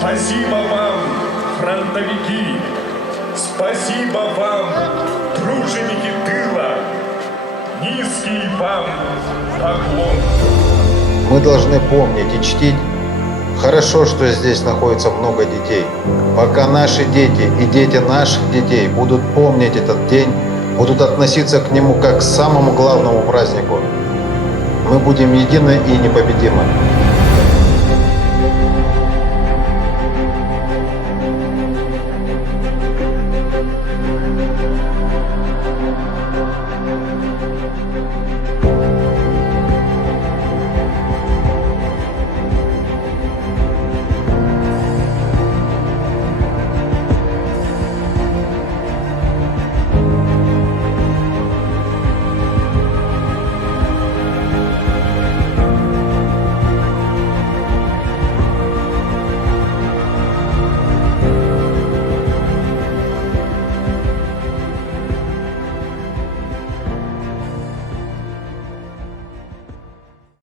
Спасибо вам, фронтовики! Спасибо вам, труженики тыла! Низкий вам поклон! Мы должны помнить и чтить. Хорошо, что здесь находится много детей. Пока наши дети и дети наших детей будут помнить этот день, будут относиться к нему как к самому главному празднику, мы будем едины и непобедимы.